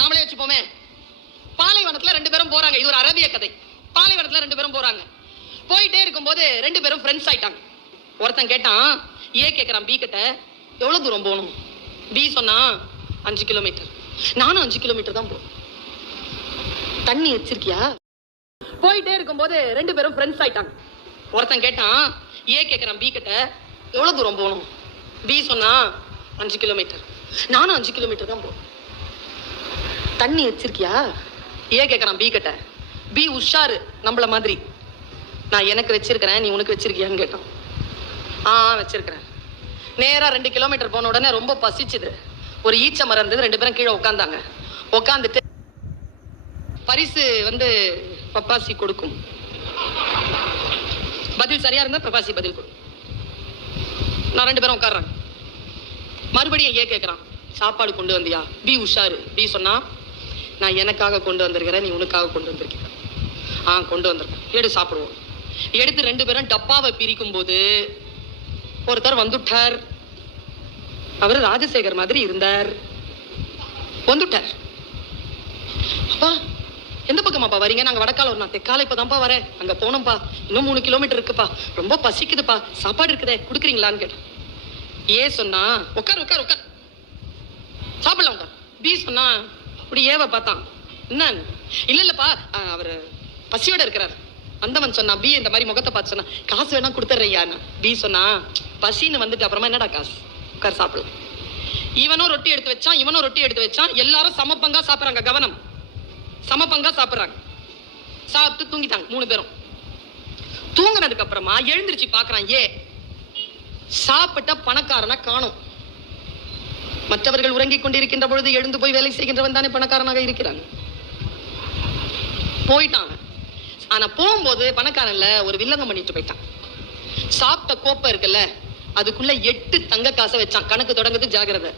நாமளே வச்சுப்போமே. பாலைவனத்துல ரெண்டு பேரும் போறாங்க. இது ஒரு அரபிய கதை. பாலைவனத்துல ரெண்டு பேரும் போறாங்க. போயிட்டே இருக்கும்போது ரெண்டு பேரும் ஃப்ரெண்ட்ஸ் ஆயிட்டாங்க. ஒருத்தன் கேட்டான் ஏ கேட்குறான் பி கிட்ட? எவ்வளவு தூரம் போகணும்? பி சொன்னா அஞ்சு கிலோமீட்டர் நானும் அஞ்சு கிலோமீட்டர் தான் போகணும் தண்ணி வச்சிருக்கியா? போயிட்டே இருக்கும்போது ரெண்டு பேரும் ஃப்ரெண்ட்ஸ் ஆயிட்டாங்க. ஒருத்தன் கேட்டான் ஏ கேட்குறான் பி கிட்ட? எவ்வளவு தூரம் போகணும்? பி சொன்னா அஞ்சு கிலோமீட்டர் நானும் அஞ்சு கிலோமீட்டர் தான் போகணும் தண்ணி வச்சிருக்கியா? ஏ கேட்குறான் பி கிட்ட? பி உஷாரு நம்மள மாதிரி. நான் எனக்கு வச்சிருக்கிறேன் நீ உனக்கு வச்சிருக்கியான்னு கேட்டான். ஆ வச்சிருக்கிறேன். நேராக ரெண்டு கிலோமீட்டர் போன உடனே ரொம்ப பசிச்சுது. ஒரு ஈச்ச மரம் இருந்தது ரெண்டு பேரும் கீழே உட்காந்தாங்க உட்காந்துட்டு பரிசு வந்து பப்பாசி கொடுக்கும். பதில் சரியா இருந்தா பப்பாசி பதில் கொடுக்கும் நான் ரெண்டு பேரும் உட்கார்றேன். மறுபடியும் ஏ கேட்குறான் சாப்பாடு கொண்டு வந்தியா? பி உஷாரு. பி சொன்னா நான் எனக்காக கொண்டு வந்திருக்கிறேன் நீ உனக்காக கொண்டு வந்திருக்கிற. ஆ கொண்டு வந்திருக்கேன். எடு சாப்பிடுவோம். எடுத்து ரெண்டு பேரும் டப்பாவை பிரிக்கும் போது ஒருத்தர் வந்துட்டார். அவர் ராஜசேகர் மாதிரி இருந்தார். வந்துட்டார். அப்பா எந்த பக்கமாப்பா வரீங்க? நாங்க வடக்கால நான் தெக்கால இப்போதான்ப்பா வரேன். அங்க போனோம்ப்பா. இன்னும் மூணு கிலோமீட்டர் இருக்குப்பா. ரொம்ப பசிக்குதுப்பா. சாப்பாடு இருக்குதே குடுக்குறீங்களான்னு கேட்டேன். ஏ சொன்னா உட்கார் உட்கார் உட்கார் சாப்பிடலாம் உட்கார் பி சொன்னா இப்படி ஏவ பார்த்தான் என்ன? இல்ல இல்லப்பா அவர் பசியோட இருக்கிறார். வந்தவன் சொன்னா பி இந்த மாதிரி முகத்தை பார்த்து சொன்னா காசு வேணா கொடுத்துட்றியான்னு பி சொன்னா பசின்னு வந்துட்டு அப்புறமா என்னடா காசு? உட்கார் சாப்பிடலாம் இவனும் ரொட்டி எடுத்து வச்சான் இவனும் ரொட்டி எடுத்து வச்சான். எல்லாரும் சமப்பங்கா சாப்பிட்றாங்க கவனம். சமப்பங்கா சாப்பிட்றாங்க. சாப்பிட்டு தூங்கிட்டாங்க மூணு பேரும். தூங்கினதுக்கு அப்புறமா எழுந்திருச்சு பாக்குறான் ஏ சாப்பிட்ட பணக்காரனை காணும். மற்றவர்கள் உறங்கிக் கொண்டிருக்கின்ற பொழுது எழுந்து போய் வேலை செய்கின்றவன் தானே பணக்காரனாக இருக்கிறான். போயிட்டான். ஆனா போகும்போது பணக்காரன்ல ஒரு வில்லங்கம் பண்ணிட்டு போயிட்டான். சாப்பிட்ட கோப்பை இருக்குல்ல அதுக்குள்ள எட்டு தங்க காசை வச்சான். கணக்கு தொடங்குது ஜாகிரதை.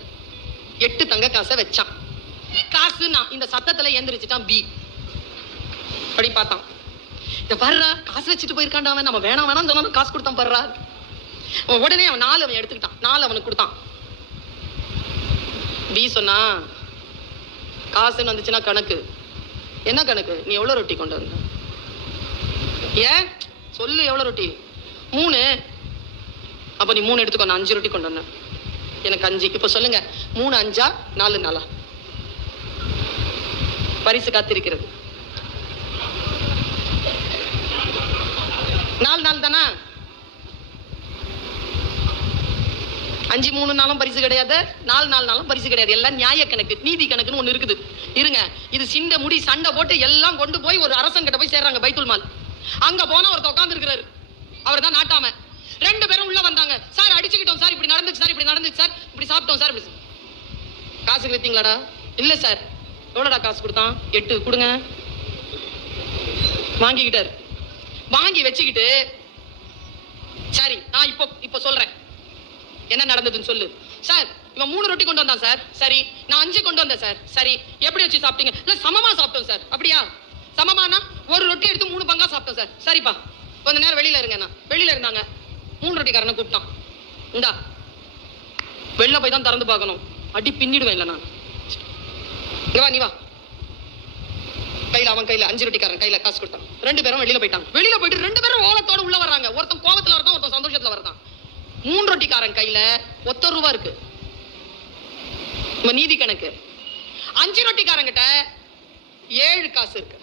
எட்டு தங்க காசை வச்சான். காசு நான் இந்த சத்தத்துல எந்திரிச்சிட்டான் பி அப்படி பார்த்தான். இந்த வர்றா காசு வச்சுட்டு போயிருக்கான்டா அவன். நம்ம வேணாம் வேணாம் சொன்னா காசு கொடுத்தான் பர்றா அவன் உடனே அவன் நாலு அவன் எடுத்துக்கிட்டான். நாலு அவனுக்கு கொடுத்தான். பி சொன்னா காசுன்னு வந்துச்சுன்னா கணக்கு. என்ன கணக்கு? நீ எவ்வளோ ரொட்டி கொண்டு வந்த? ஏன்? சொல்லு எவ்வளோ ரொட்டி? மூணு. அப்போ நீ மூணு எடுத்துக்கோ நான் அஞ்சு ரொட்டி கொண்டு வந்தேன். எனக்கு அஞ்சு. இப்போ சொல்லுங்க மூணு அஞ்சா நாலு நாளா? பரிசு காத்திருக்கிறது. நாலு நாள் தானா? அஞ்சு மூணு நாளும் பரிசு கிடையாது நாலு நாலு நாளும் பரிசு கிடையாது. எல்லாம் நியாய கணக்கு நீதி கணக்குன்னு ஒன்று இருக்குது. இருங்க. இது சிண்ட முடி சண்டை போட்டு எல்லாம் கொண்டு போய் ஒரு அரசங்கிட்ட போய் சேர்றாங்க பைத்துல் மால். அங்க போனா ஒருத்தர் உட்கார்ந்து இருக்கிறாரு அவர் தான் நாட்டாம. ரெண்டு பேரும் உள்ள வந்தாங்க. சார் அடிச்சுக்கிட்டோம் சார். இப்படி நடந்துச்சு சார். இப்படி நடந்துச்சு சார். இப்படி சாப்பிட்டோம் சார். இப்படி காசு கிடைத்தீங்களாடா இல்ல சார். எவ்வளோடா காசு கொடுத்தான்? எட்டு. கொடுங்க. வாங்கிக்கிட்டாரு. வாங்கி வச்சுக்கிட்டு சரி நான் இப்போ இப்போ சொல்றேன். என்ன நடந்ததுன்னு சொல்லு. சார் இவன் மூணு ரொட்டி கொண்டு வந்தான் சார். சரி நான் அஞ்சு கொண்டு வந்தேன் சார். சரி எப்படி வச்சு சாப்பிட்டீங்க? இல்ல சமமா சாப்பிட்டோம் சார். அப்படியா? சமமானா? ஒரு ரொட்டி எடுத்து மூணு பங்கா சாப்பிட்டோம் சார். சரிப்பா. கொஞ்ச நேரம் வெளியில இருங்க நான் வெளியில இருந்தாங்க. மூணு ரொட்டிக்காரனை கூப்பிட்டான். இந்தா. வெளில போய் தான் திறந்து பார்க்கணும். அடி பின்னிடுவேன் இல்லை நான். இங்க வா நீ வா. கையில அவன் கையில அஞ்சு ரொட்டிக்காரன் கையில காசு கொடுத்தான். ரெண்டு பேரும் வெளியில போயிட்டாங்க. வெளியில போயிட்டு ரெண்டு பேரும் ஓலத்தோட உள்ள வர்றாங்க. ஒருத்தன் செக்யூரிட்டிக்காரன் கையில ஒத்த ரூபா இருக்கு. நீதி கணக்கு. அஞ்சு ரொட்டிக்காரங்கிட்ட ஏழு காசு இருக்கு.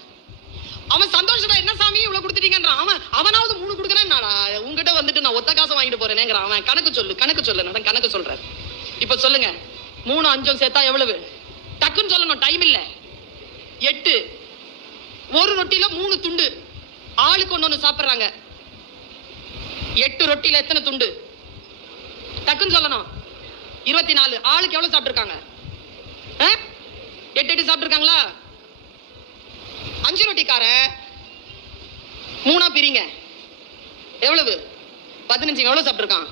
அவன் சந்தோஷத்தை என்ன சாமி இவ்வளவு கொடுத்துட்டீங்கன்றான் அவன் அவனாவது மூணு கொடுக்குறேன் உங்ககிட்ட வந்துட்டு நான் ஒத்த காசு வாங்கிட்டு போறேனேங்கிறான் அவன் கணக்கு சொல்லு கணக்கு சொல்லு நான் கணக்கு சொல்றேன் இப்ப சொல்லுங்க மூணு அஞ்சும் சேர்த்தா எவ்வளவு? டக்குன்னு சொல்லணும் டைம் இல்ல. எட்டு. ஒரு ரொட்டியில மூணு துண்டு. ஆளுக்கு ஒண்ணு சாப்பிடுறாங்க. எட்டு ரொட்டியில எத்தனை துண்டு? டக்குன்னு சொல்லணும். இருபத்தி நாலு ஆளுக்கு எவ்வளவு சாப்பிட்டுருக்காங்க? எட்டு எட்டு சாப்பிட்டுருக்காங்களா? அஞ்சு ரொட்டிக்கார. மூணா பிரிங்க. எவ்வளவு? பதினஞ்சு. எவ்வளவு சாப்பிட்டுருக்கான்?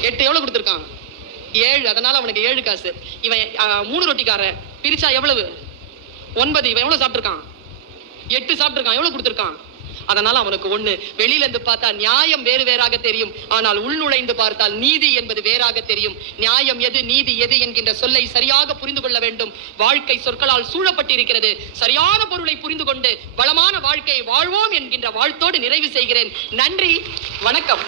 எட்டு எவ்வளவு கொடுத்துருக்கான்? ஏழு. அதனால அவனுக்கு ஏழு காசு. இவன் மூணு ரொட்டிக்கார. பிரிச்சா எவ்வளவு? ஒன்பது. இவன் எவ்வளவு சாப்பிட்டுருக்கான்? எட்டு சாப்பிட்டுருக்கான். எவ்வளவு கொடுத்துருக்கான்? அதனால் அவனுக்கு ஒண்ணு. வெளியில இருந்து பார்த்தா நியாயம் வேறு வேறாக தெரியும். ஆனால் உள்நுழைந்து பார்த்தால் நீதி என்பது வேறாக தெரியும். நியாயம் எது நீதி எது என்கின்ற சொல்லை சரியாக புரிந்து கொள்ள வேண்டும். வாழ்க்கை சொற்களால் சூழப்பட்டிருக்கிறது. சரியான பொருளை புரிந்து கொண்டு வளமான வாழ்க்கையை வாழ்வோம் என்கின்ற வாழ்த்தோடு நிறைவு செய்கிறேன். நன்றி. வணக்கம்.